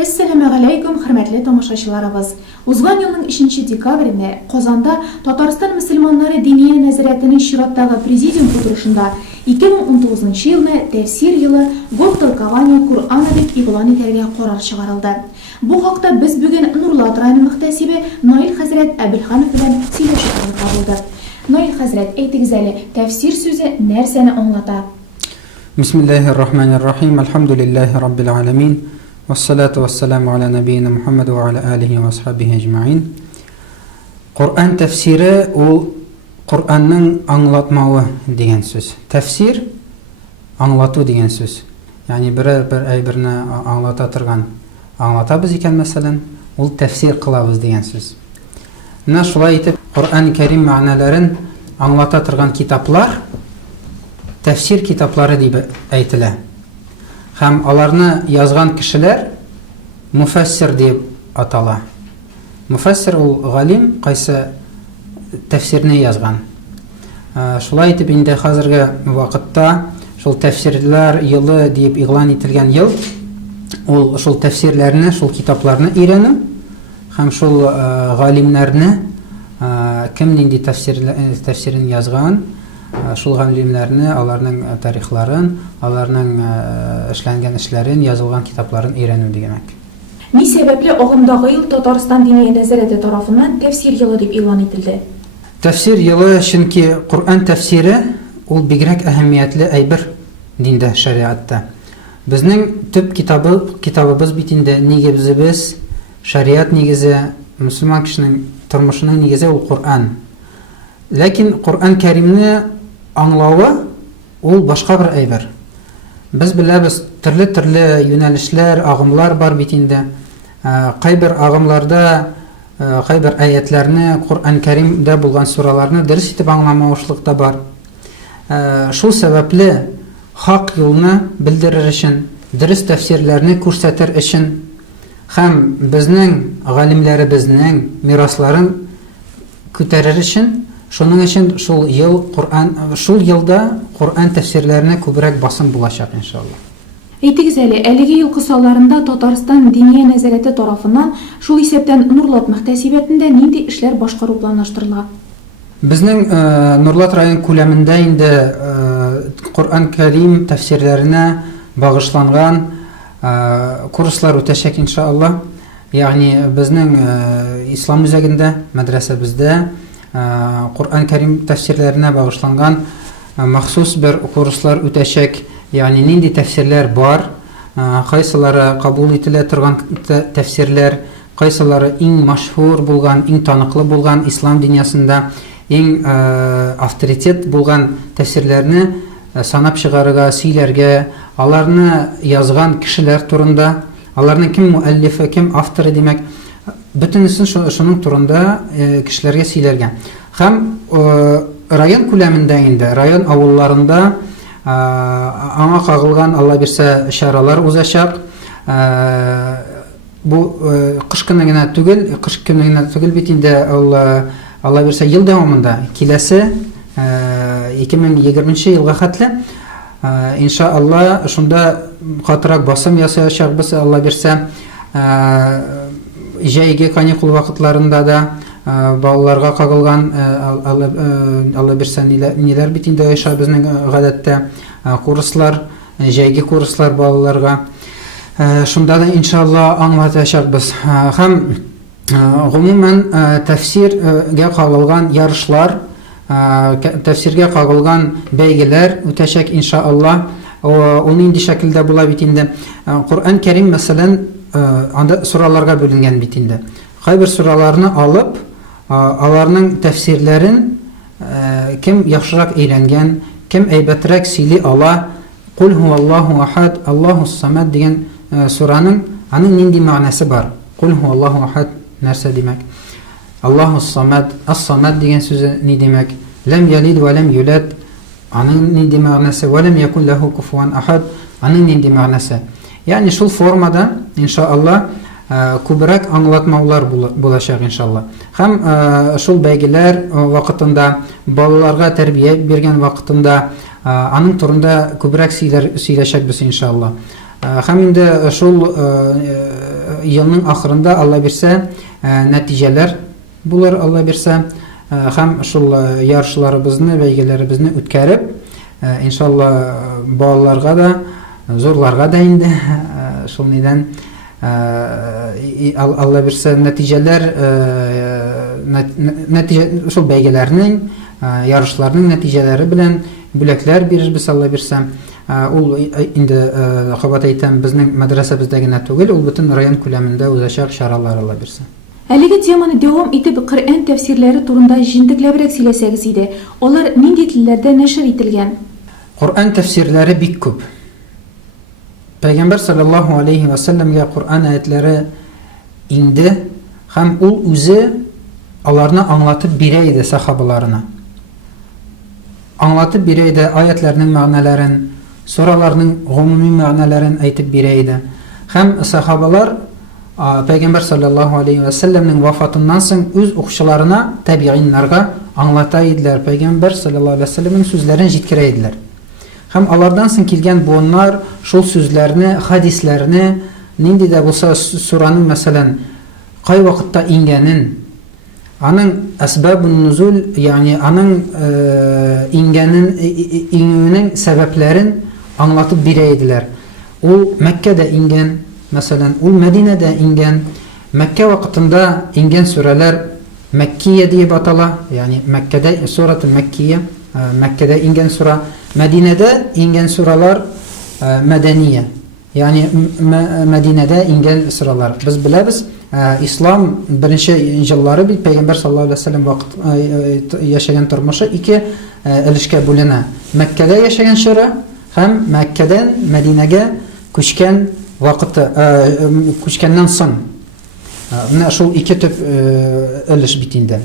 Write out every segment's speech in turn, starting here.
Assalamu alaikum, hürmetli tomoshachilarimiz. Uzgan yılın 2 dekabrinde Qozonda Tatariston musulmonlari diniy nazoratining Shirotdagi prezident o'tirishida 2019 yilni tafsir yili G'ob tilqavani Qur'on deb e'lon etilgan qaror chiqarildi. Bu haqda biz bugun Nurlat rayoni muhtasibi Noil Hazrat Abilxonov bilan suhbat qildik. Noil Hazrat, aytingizali, tafsir so'zi narsani anglatadi? Bismillahirrahmanirrahim. Alhamdulillahi rabbil alamin. Wassalatu wassalamu ala nabiyyina Muhammad wa ala alihi wa ashabihi ecma'in. Qur'on tafsiri u Qur'onning anglatmavi degan so'z. Tafsir anglatu degan so'z. Ya'ni bir aybirini anglata turgan anglatamiz ekan, masalan, ul tafsir qilamiz degan so'z. Mana shulay etib Qur'on Karim ma'nolarini anglata turgan kitoblar tafsir kitoblari deb aytiladi. Ham ularni yozgan kishilar mufassir deb ataladi. Mufassir ul g'alim qaysi tafsirni yozgan. Shulay etib endi hozirgi vaqtda shul tafsirlar yili deb e'lon etilgan yil, ul shul tafsirlarni, shul kitoblarni o'rganib, ham shul g'alimlarni kim nindi tafsirini yozgan, shul g'alimlarni, ularning tarixlarini, ularning ishlangan ishlarini, yozilgan kitoblarini o'rganib demak. Ne sebeple og'imdagi yil Tatariston diniy nazorati tomonidan tafsir yili deb e'lon etildi? Tafsir yili chunki Qur'on tafsiri ul bigrak ahamiyatli aybir dinda, shariatda. Bizning tub kitobimiz bitinda negizimiz shariat negizi, musulmon kishining turmushining negizi ul Qur'on. Lekin Qur'on Karimni anglavi ul boshqa bir aybir. Biz bilamiz, turli yo'nalishlar, ag'imlar bor bitinda. Qay bir ag'imlarda qay bir oyatlarni Qur'on Karimda bo'lgan suralarni durs etib anglamavchilik da bor. Shu sababli haq yo'lni bildirir uchun, durs tafsirlarni ko'rsatar uchun ham bizning g'alimlarimizning meroslarini ko'tarir uchun, shuning uchun shul yilda Qur'on tafsirlarini ko'proq bosim bo'lacak inshaalloh. Aytingizali, 50 yil qissalarında Tatariston diniy nazorati tomonidan shu hisobdan Nurlat muhtasibatida nendek ishlar boshqaruv planlashtiriladi? Bizning Nurlat rayon ko'lamida endi Qur'on Karim tafsirlarini bag'ishlangan kurslar o'tashak inshaalloh. Ya'ni bizning islom o'zagida, madrasamizda Qur'on Karim tafsirlarına bag'ishlangan maxsus bir kurslar o'tashak. Yani nindi tafsirlar bor, qaysilari qabul etila turgan tafsirlar, qaysilari eng mashhur bo'lgan, eng taniqli bo'lgan islom dunyosida eng avtoritet bo'lgan tafsirlarni sanab chiqarga, siylarga, ularni yozgan kishilar turында, ularning kim muallifi, kim avtori demak, butunisini shuning turында kishilarga siylarga. Ham rayon ko'lamida endi, rayon avullarında аңа қағылған Алла берсе шаралар узачак. Bu kış gününe tügül bitinde Алла берсе yıl devamında kilesi 2020 yılga xatlı inşallah şunda qatırak basım yasayacak biz Алла берсе jaygi kanikul vaqtlarında da балаларга кагылган Алла берсе нелер битинде yaşa безнең гадәттә курслар, җәйге курслар балаларга. Шунда да иншалла аңлатачакбыз. Һәм гомумән тәфсиргә кагылган ярышлар, тәфсиргә кагылган бәйгеләр үтәчәк иншалла. Ул нинди шәкелдә була битинде. Qur'on Karim мәсәлән анда сураларга бүленгән битинде. Кайбер сураларны алып, аларның тәфсирләрен кем яхшырак өйрәнгән, кем әйбәтрәк сөйли ала, Кул хуаллаху ахад, Аллахус самад дигән сураның аның нинди мәгънәсе бар? Кул хуаллаху ахад нәрсә димәк? Аллахус самад, ас-самад дигән сүзе ни димәк? Лам ялид ва лам юлад, аның нинди мәгънәсе? Ва лам якун лаху куфуан ахад, аның нинди мәгънәсе? Ягъни шул формада иншалла күбрәк аңлатмаулар булачак иншалла. Һәм шул бәйгеләр вакытында, балаларга тәрбия биргән вакытында аның турында күбрәк сөйләшәкбез иншалла. Һәм инде шул елның ахырында Алла бирсә нәтиҗәләр булыр, Алла бирсә, һәм шул ярышларыбызны, бәйгеләребезне үткәреп, иншалла балаларга да, зурларга да инде шул нидән Алла бирсә нәтиҗәләр, шул бәйгеләрнең, ярышларның нәтиҗәләре белән бүләкләр бирербез, Алла бирсә. Ул инде кабат әйтәм, безнең мәдрәсәбездә генә түгел, ул бөтен район күләмендә узачак чаралар, Алла бирсә. Әлеге теманы дәвам итеп Коръән тәфсирләре турында җентекләбрәк сөйләсәгез иде. Алар нинди телләрдә нәшер ителгән? Коръән тәфсирләре бик күп. Пәйгамбер саллаллаху алейхи ва салламга Коръән аятләре инде, һәм ул үзе аларны аңлатып бирә иде сахабаларына. Аңлатып бирә иде аятларның мәгънәләрен, сураларның гомуми мәгънәләрен әйтеп бирә иде. Һәм сахабалар Пәйгамбер саллаллаху алейхи ва салламның вафатыннан соң үз укучыларына, табигиннарга аңлата иделәр. Пәйгамбер саллаллаху алейхи ва салламның сүзләрен җиткерә иделәр. Һәм алардан соң килгән буыннар шул сүзләрне, хадисләрне, нинди дә булса сураның мәсәлән кай вакытта ингәнен, аның әсбабун нузул, ягъни аның иңүнең сәбәпләрен аңлатып бирә иделәр. Ул Мәккәдә ингән, мәсәлән, ул Мәдинәдә ингән, Мәккә вакытында ингән сүрәләр Мәккия дип атала, ягъни Мәккәдә сураты Мәккия, Мәккәдә ингән сура, Мәдинәдә ингән суралар Мәдәния, ягъни Мәдинәдә ингән суралар. Без беләбез, ислам беренче җыллары бит Пәйгамбер саллаллаху алейхи ва саллям вакыт яшәгән тормышы ике өлешкә бүленә. Мәккәдә яшәгән чоры һәм Мәккәдән Мәдинәгә күчкән вакыты, күчкәннән соң. Менә шул ике төп өлеш бит инде.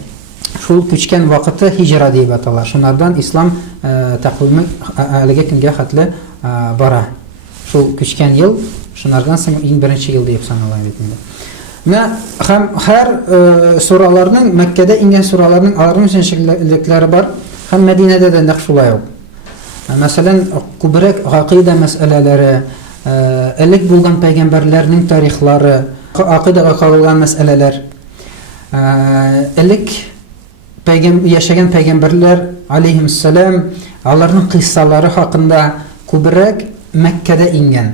Шул күчкән вакыты һиҗра дип атала. Шуннан ислам тәкъвиме әлегә көнгә хәтле бара. Шул күчкән ел, шуннан соң иң беренче ел дип санала бит инде. Менә һәм һәр сураларның, Мәккәдә ингән сураларның аларның үзенчәлекләре бар, һәм Мәдинәдә дә нәкъ шулай ук. Мәсәлән, күбрәк гакыйда мәсьәләләре, элек булган пәйгамбәрләрнең тарихлары, акыйдага кагылган мәсьәләләр, элек яшәгән пәйгамбәрләр алейхиссалам, аларның кыйссалары хакында күбрәк Мәккәдә ингән.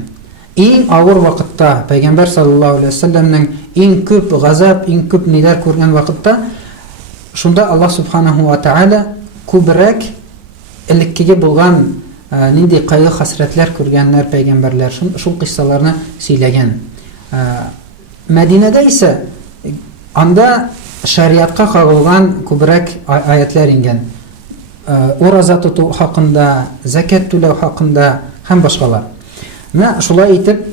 Иң авыр вакытта Пәйгамбер саллаллаху алейхи ва салламның иң күп газап, иң күп ниләр күргән вакытта, шунда Аллаһ субханаһу ва тааля күбрәк элеккеге булган нинди кайгы хәсрәтләр күргәннәр пәйгамбәрләр, шул кыссаларны сөйләгән. Мәдинәдә исә анда шариатка кагылган күбрәк аятлар ингән. Ураза тоту хакында, закат түләү хакында һәм башкалар. Менә шулай итеп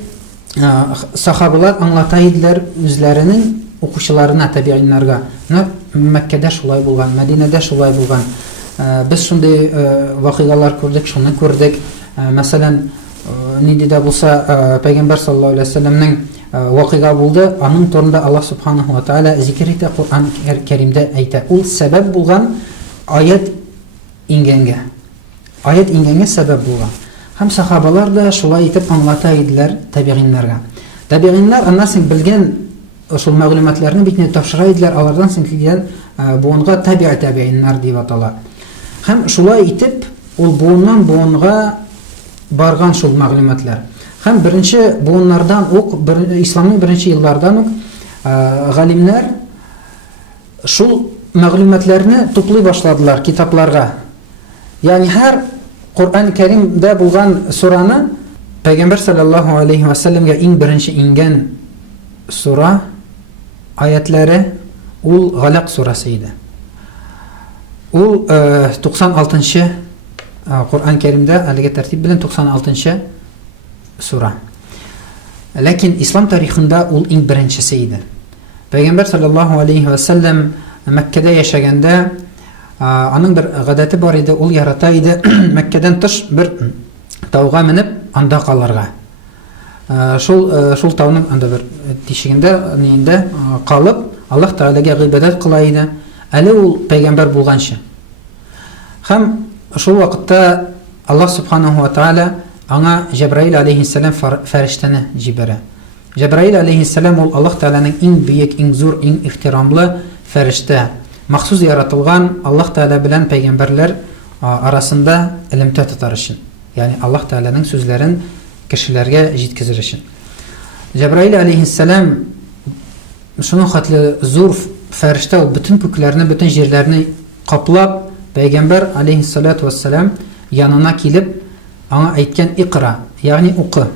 сахабалар аңлата иделәр үзләренең укучыларына, табигиннарга. Мәккәдә шулай булган, Мәдинәдә шулай булган. Без шундый вакыйгалар күрдек, шуны күрдек. Мәсәлән, нинди дә булса Пәйгамбер саллаллаху алейхи ва салламның вакыйга булды, аның турында Аллаһ субханаһу ва тааля зикр итә Коръән Кәримдә әйтә. Ул сәбәп булган аят ингәнгә. Аят ингәнгә сәбәп булган. Һәм сахабалар да шулай итеп аңлата иделәр табигиннарга. Табигиннар аннан соң белгән шул мәгълүматларны битне тапшыра иделәр, алардан соң килгән буынга табигиннар дип атала. Һәм шулай итеп ул буыннан буынга барган шул мәгълүматлар. Һәм беренче буыннардан ук, исламның беренче еллардан ук галимнәр шул мәгълүматларны туплый башладылар китапларга. Ягъни һәр Коръән Кәримдә булган сураны Пәйгамбер саллаллаху алейхи ва салламга иң беренче ингән сура аятлары ул Галак сурасы иде. Ул 96-нчы Коръән Кәримдә әлеге тәртип белән 96-нчы сура. Ләкин ислам тарихында ул иң беренчесе иде. Пәйгамбер саллаллаху алейхи ва саллам Мәккәдә яшәгәндә аның бер гадәте бар иде, ул ярата иде Мәккәдән тыш бер тауга менеп анда калырга. Шул тауның анда бер тишегендә, нинде калып, Аллаһ Тәгаләгә гыйбадәт кыла иде. Әле ул пәйгамбер булганчы. Һәм шул вакытта Аллаһ субханаһу ва тааля аңа Җәбраил алейхиссалам фәрештәне җибәрә. Җәбраил алейхиссалам ул Аллаһ Тәгаләнең иң бөек, иң зур, иң ихтирамлы фәрештә. Махсус яратылган Аллаһ Тәгалә белән пәйгамбәрләр арасында элемтә тотар өчен. Ягъни Аллаһ Тәгаләнең сүзләрен кешеләргә җиткезер өчен. Җәбраил алейхиссалам шуның хәтле зур фәрештә, ул бөтен күкләрне, бөтен җирләрне каплап, пәйгамбәр алейхиссалату вассалам янына килеп, аңа әйткән иқра, ягъни укы.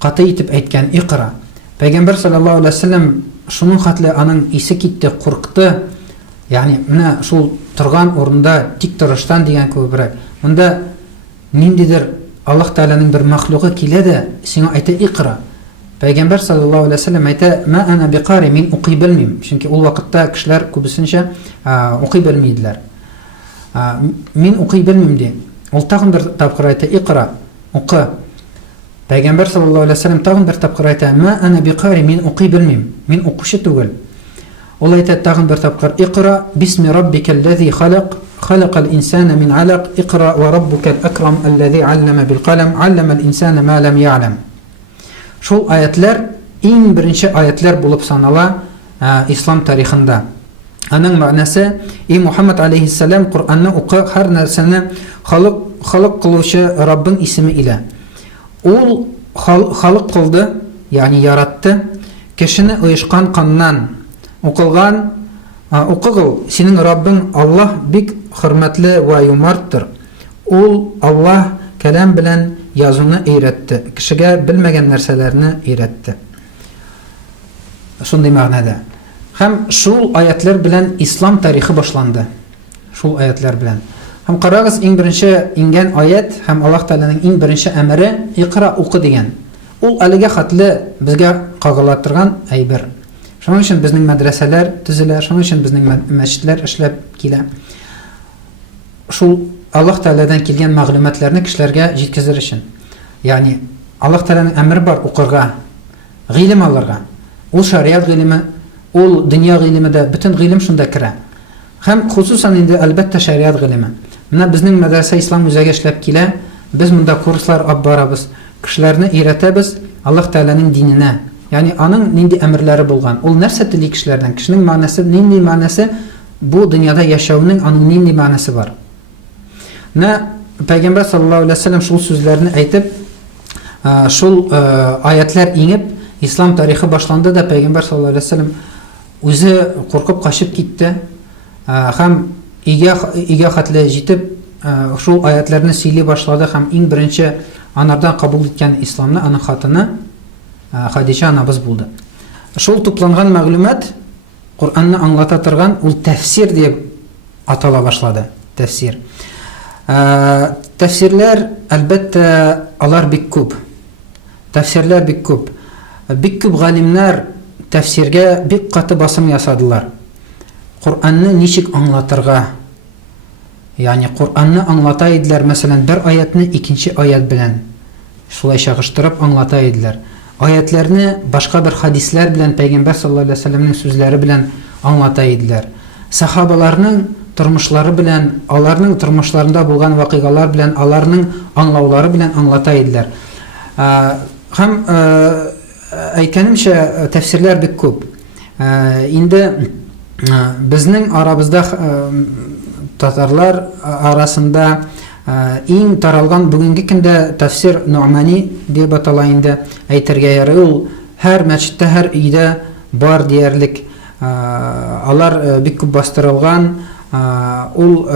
Каты итеп әйткән иқра. Пәйгамбәр саллаллаһу алейһи ва саллям шуның хәтле аның исе китте, курыкты. Ягъни менә шул торган урында тик торыштан дигән күбрәк. Монда ниндидер Аллаһ Тәгаләнең бер мәхлугы килә дә сиңа әйтә иқра. Пәйгамбәр саллаллаһу алейһи ва саллям әйтә: "Ма ана биқари", мин укый белмим. Чөнки ул вакытта кешеләр күбесенчә укый белмиделәр. Мин укый белмим ди. Ул тагын бер тапкыр әйтә: "Иқра", укы. Пәйгамбәр саллаллаһу алейһи ва саллям тагын бер тапкыр әйтә: "Ма ана биқари", мин укый белмим. Мин укучы түгел. Ул әйтә тагын бер тапкыр: "Иқра бисми раббикаллази халак, халакал инсана мин алак, иқра ва раббукал акрам аллази аллама билкалам, алламал инсана ма лам я'лам". Шул аятлар иң беренче аятлар булып санала ислам тарихында. Аның мәгънәсе: "И Мухаммад алейхиссалам, Куранны укы, һәр нәрсәне халык кылучы Раббың исеме илә". Ул халык кылды, ягъни яратты, кешене оешкан каннан. Укылган, укыгыл, синең Раббың Аллаһ бик хөрмәтле ва юмарттыр. Ул Аллаһ кәлам белән язуны өйрәтте, кешегә белмәгән нәрсәләрне өйрәтте. Шундый мәгънәдә. Һәм шул аятлар белән ислам тарихы башланды. Шул аятлар белән. Һәм карагыз, иң беренче ингән аят һәм Аллаһ Тәгаләнең иң беренче әмере иқра, укы дигән. Ул әлегә хәтле безгә кагыла торган әйбер. Шуның өчен безнең мәдрәсәләр төзелә, шуның өчен безнең мәчетләр эшләп килә. Шул Аллаһ Тәгаләдән килгән мәгълүматларны кешеләргә җиткезер өчен. Ягъни Аллаһ Тәгаләнең әмере бар укырга, гыйлем алырга. Ул шариат гыйлеме, ул дөнья гыйлеме дә, бөтен гыйлем шунда керә. Һәм хусусан инде әлбәттә шариат гыйлеме. Менә безнең мәдрәсә ислам үзәге эшләп килә, без монда курслар алып барабыз, кешеләрне өйрәтәбез Аллаһ Тәгаләнең диненә. Ягъни аның нинди әмерләре булган, ул нәрсә тели кешеләрдән, кешенең мәгънәсе, нинди мәгънәсе, бу дөньяда яшәүнең аның нинди мәгънәсе бар. Пәйгамбәр саллаллаһу алейһи ва саллям шул сүзләрне әйтеп, шул аятлар иңеп, ислам тарихы башланды да Пәйгамбәр саллаллаһу алейһи ва саллям үзе куркып качып китте. Һәм игә хәтле җитеп, шул аятларны сөйли башлады һәм иң беренче анардан кабул иткән исламны аның хатыны Хадиҗа анабыз булды. Шул тупланган мәгълүмат Куранны аңлата торган ул тәфсир дип атала башлады. Тәфсир. Тәфсирләр әлбәттә алар бик күп. Тәфсирләр бик күп. Бик күп галимнәр тәфсиргә бик каты басым ясадылар. Куранны ничек аңлатырга? Ягъни Куранны аңлата иделәр, мәсәлән, бер аятны икенче аят белән шулай чагыштырып аңлата иделәр. Аятларны башка бер хадисләр белән, Пәйгамбәр саллаллаһу алейһи ва саллямның сүзләре белән аңлата иделәр. Сахабаларның тормышлары белән, аларның тормышларында булган вакыйгалар белән, аларның аңлаулары белән аңлата иделәр. Һәм әйткәнемчә, тәфсирләр бик күп. Инде безнең арабызда татарлар арасында иң таралган бүгенге көндә тәфсир Нуъмани дип атала инде, әйтергә ярый. Ул һәр мәчеттә, һәр өйдә бар диярлек. Алар бик күп бастырылган. Ул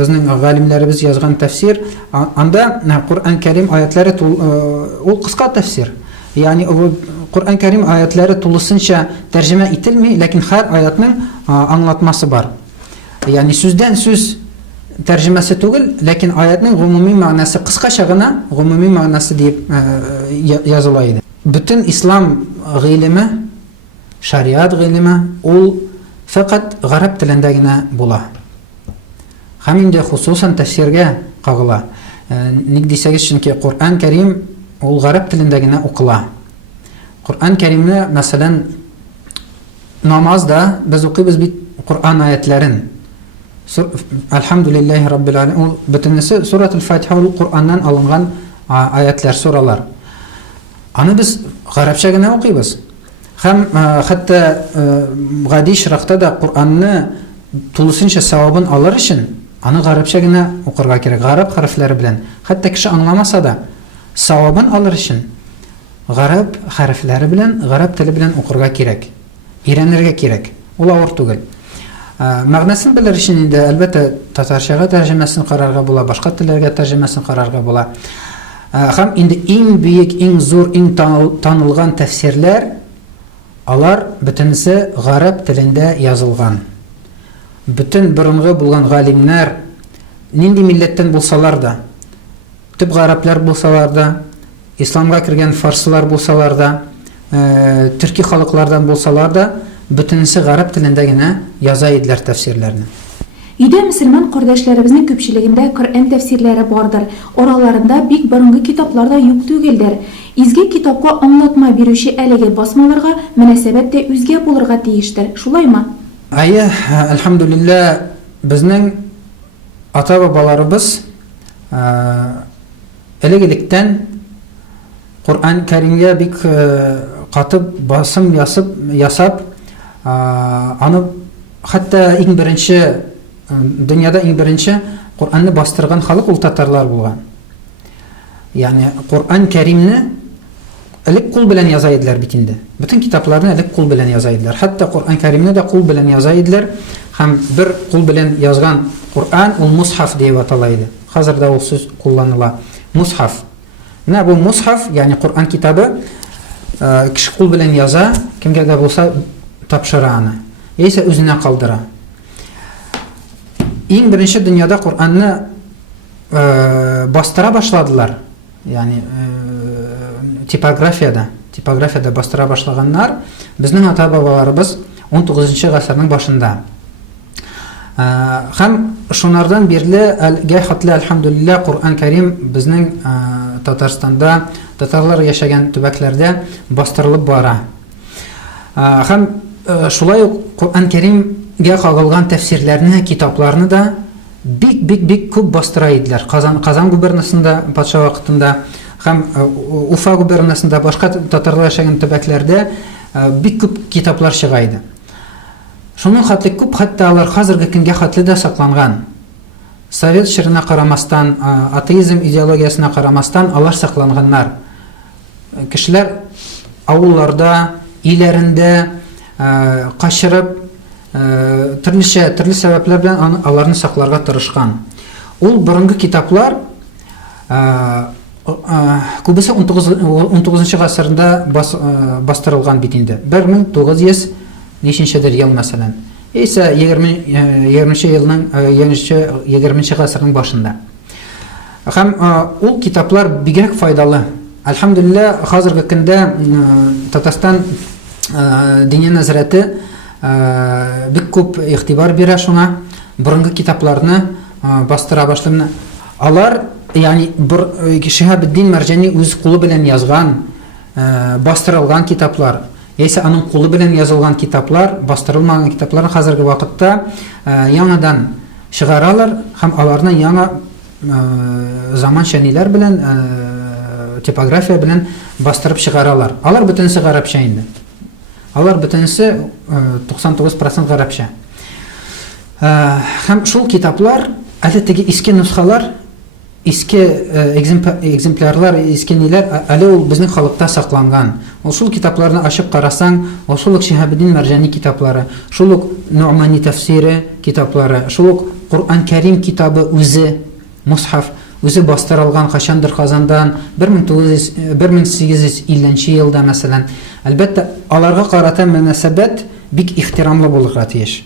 безнең галимнәребез язган тәфсир. Анда Кур'ан Кәрим аятлары ул кыска тәфсир. Ягъни Кур'ан Кәрим аятлары тулысынча тәрҗемә ителми, ләкин һәр аятның аңлатмасы бар. Ягъни сүздән сүз тәрҗемәсе түгел, ләкин аятның гомуми мәгънәсе кыскача гына гомуми мәгънәсе дип языла иде. Бөтен ислам гыйлеме, шариат гыйлеме, ул фақат гарәп телендә генә була. Һәм инде хусусан тәфсиргә кагыла. Ник дисәгез, чөнки Кур'ан Кәрим ул гарәп телендә генә укыла. Кур'ан Кәримне, мәсәлән, намазда без укыйбыз бит Кур'ан аятларын. Альхамдулиллахи раббил алямин. Ул бөтенесе Суратул Фатиха ул Кураннан алынган аятлар, суралар. Аны без гарәпчә генә укыйбыз. Һәм хәтта гади ширахта да Куранны тулысынча савабын алыр өчен аны гарәпчә генә укырга кирәк, гарәп хәрефләре белән. Хәтта кеше аңламаса да савабын алыр өчен гарәп хәрефләре белән, гарәп теле белән укырга кирәк. Өйрәнергә кирәк. Ул авыр түгел. Мәгънәсен белер өчен инде әлбәттә татарчага тәрҗемәсен карарга була, башка телләргә тәрҗемәсен карарга була. Һәм инде иң бийек, иң зур, иң танылган тәфсирләр алар бөтенесе гарәп телендә язылган. Бүтән борынгы булган галимнәр нинди милләттән булсалар да, төп гарәпләр булсалар да, исламга кергән фарсылар булсалар да, төрки халыклардан булсалар да, бөтенесе гарәп телендә генә яза иделәр тәфсирләрне. Өйдә мөселман кардәшләребезнең күпчелегендә Коръән тәфсирләре бардыр. Ораларында бик борынгы китаплар да юк түгелдер. Изге китапка аңлатма бирүче әлеге басмаларга мөнәсәбәт тә үзгә булырга тиештер. Шулаймы? Айя, альхамдулилlah, безнең ата-бабаларыбыз элек-электән Коръән Кәримгә бик катып басым ясап, аны хәтта иң беренче дөньяда иң беренче Коръәнне бастырган халык ул татарлар булган. Ягъни Коръән Кәримне элек кул белән яза иделәр бит инде. Бүтән китапларны элек кул белән яза иделәр. Хәтта Коръән Кәримне дә кул белән яза иделәр. Һәм бер кул белән язган Коръән ул мусхаф дип атала иде. Хәзер дә ул сүз кулланыла. Мусхаф. Менә бу мусхаф, ягъни Коръән китабы, кеше кул белән яза, кемгә дә булса тапшыра аны. Яисә үзенә калдыра. Иң беренче дөньяда Коръәнне бастыра башладылар. Ягъни типографияда бастыра башлаганнар безнең ата-бабаларыбыз 19-нчы гасырның башында. Һәм шунардан бирле әлгә хәтле альхамдулилlah Коръән Кәрим безнең Татарстанда, татарлар яшәгән төбәкләрдә бастырылып бара. Һәм шулай ук Коръән Кәримгә кагылган тәфсирләрне, китапларны да бик күп бастыра иделәр. Казан губернасында патша вакытында һәм Уфа губернасында, башка татарлар яшәгән төбәкләрдә бик күп китаплар чыга иде. Шуның хәтле күп, хәтта алар хәзерге көнгә хәтле дә сакланган. Совет чорына карамастан, атеизм идеологиясына карамастан алар сакланганнар. Кешеләр авылларда, иләрендә качырып, төрле сәбәпләр белән аларны сакларга тырышкан. Ул борынгы китаплар күбесе 19-нчы гасырда бастырылган бит инде. 1900 ел мәсәлән. Исә 20-нче елның 20-нче гасырның башында. Һәм ул китаплар бигрәк файдалы. Альхамдулилlah, хәзерге көндә Татарстан диния нәзарәте бик күп игътибар бирә шуңа, борынгы китапларны бастыра башлыйны. Алар, ягъни Шиһабеддин Мәрҗани үз кулы белән язган, бастырылган китаплар, яисә аның кулы белән язылган китаплар, бастырылмаган китапларны хәзерге вакытта яңадан чыгаралар һәм аларны яңа заман шәниләр белән, типография белән бастырып чыгаралар. Алар бөтенесе гарәпчә инде. Алар бөтенесе 99% гарәпчә. Һәм шул китаплар, әле теге иске нусхалар, иске экземплярлар, иске ниләр, әле ул безнең халыкта сакланган. Ул шул китапларны ачып карасаң, ул шул ук Шиһабеддин Мәрҗани китаплары, шул ук Нуъмани тәфсире китаплары, шул ук Коръән Кәрим китабы үзе, мусхаф, үзе бастырылган кашандыр Казандан 1850 елда мәсәлән. Әлбәттә, аларга карата мөнәсәбәт бик ихтирамлы булырга тиеш.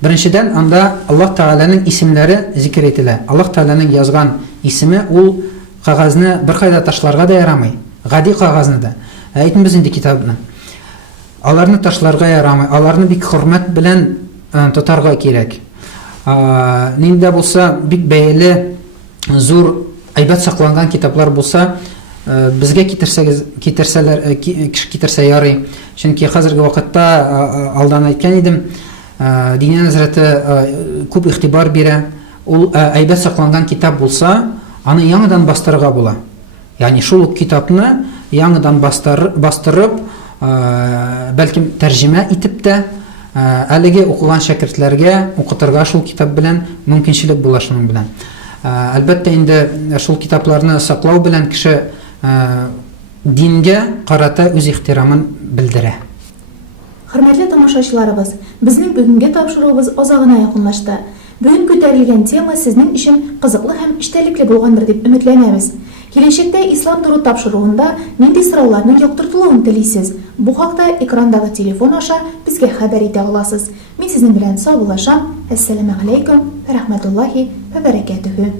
Беренчедән, анда Аллаһ Тәгаләнең исемләре зикр ителә. Аллаһ Тәгаләнең язган исеме ул кагазны бер кайда ташларга да ярамый. Гади кагазны да. Әйтмәбез инде китабны. Аларны ташларга ярамый. Аларны бик хөрмәт белән тотарга кирәк. Нинде булса бик бәяле, зур, әйбәт сакланган китаплар булса, безгә китерсә ярый. Чөнки хәзерге вакытта алдан әйткән идем, диния нәзарәте күп игътибар бирә. Ул әйбәт сакланган китап булса, аны яңадан бастырырга була. Ягъни шул ук китапны яңадан бастырып, бәлким тәрҗемә итеп тә әлеге укыган шәкертләргә укытырга шул китап белән мөмкинчелек була шуның белән. Әлбәттә инде шул китапларны саклау белән кеше дингә карата үз ихтирамын белдерә. Хөрмәтле тамашачыларыбыз, безнең бүгенге тапшыруыбыз азагына якынлашты. Бүген күтәрелгән тема сезнең өчен кызыклы һәм эчтәлекле булгандыр дип өметләнәбез. Киләчәктә ислам нуры тапшыруында нинди сорауларның яктыртылуын телисез? Бу хакта экрандагы телефон аша безгә хәбәр итә аласыз. Мин сезнең белән саубуллашам. Әссәламу алейкум ва рахматуллаһи ва баракатуху.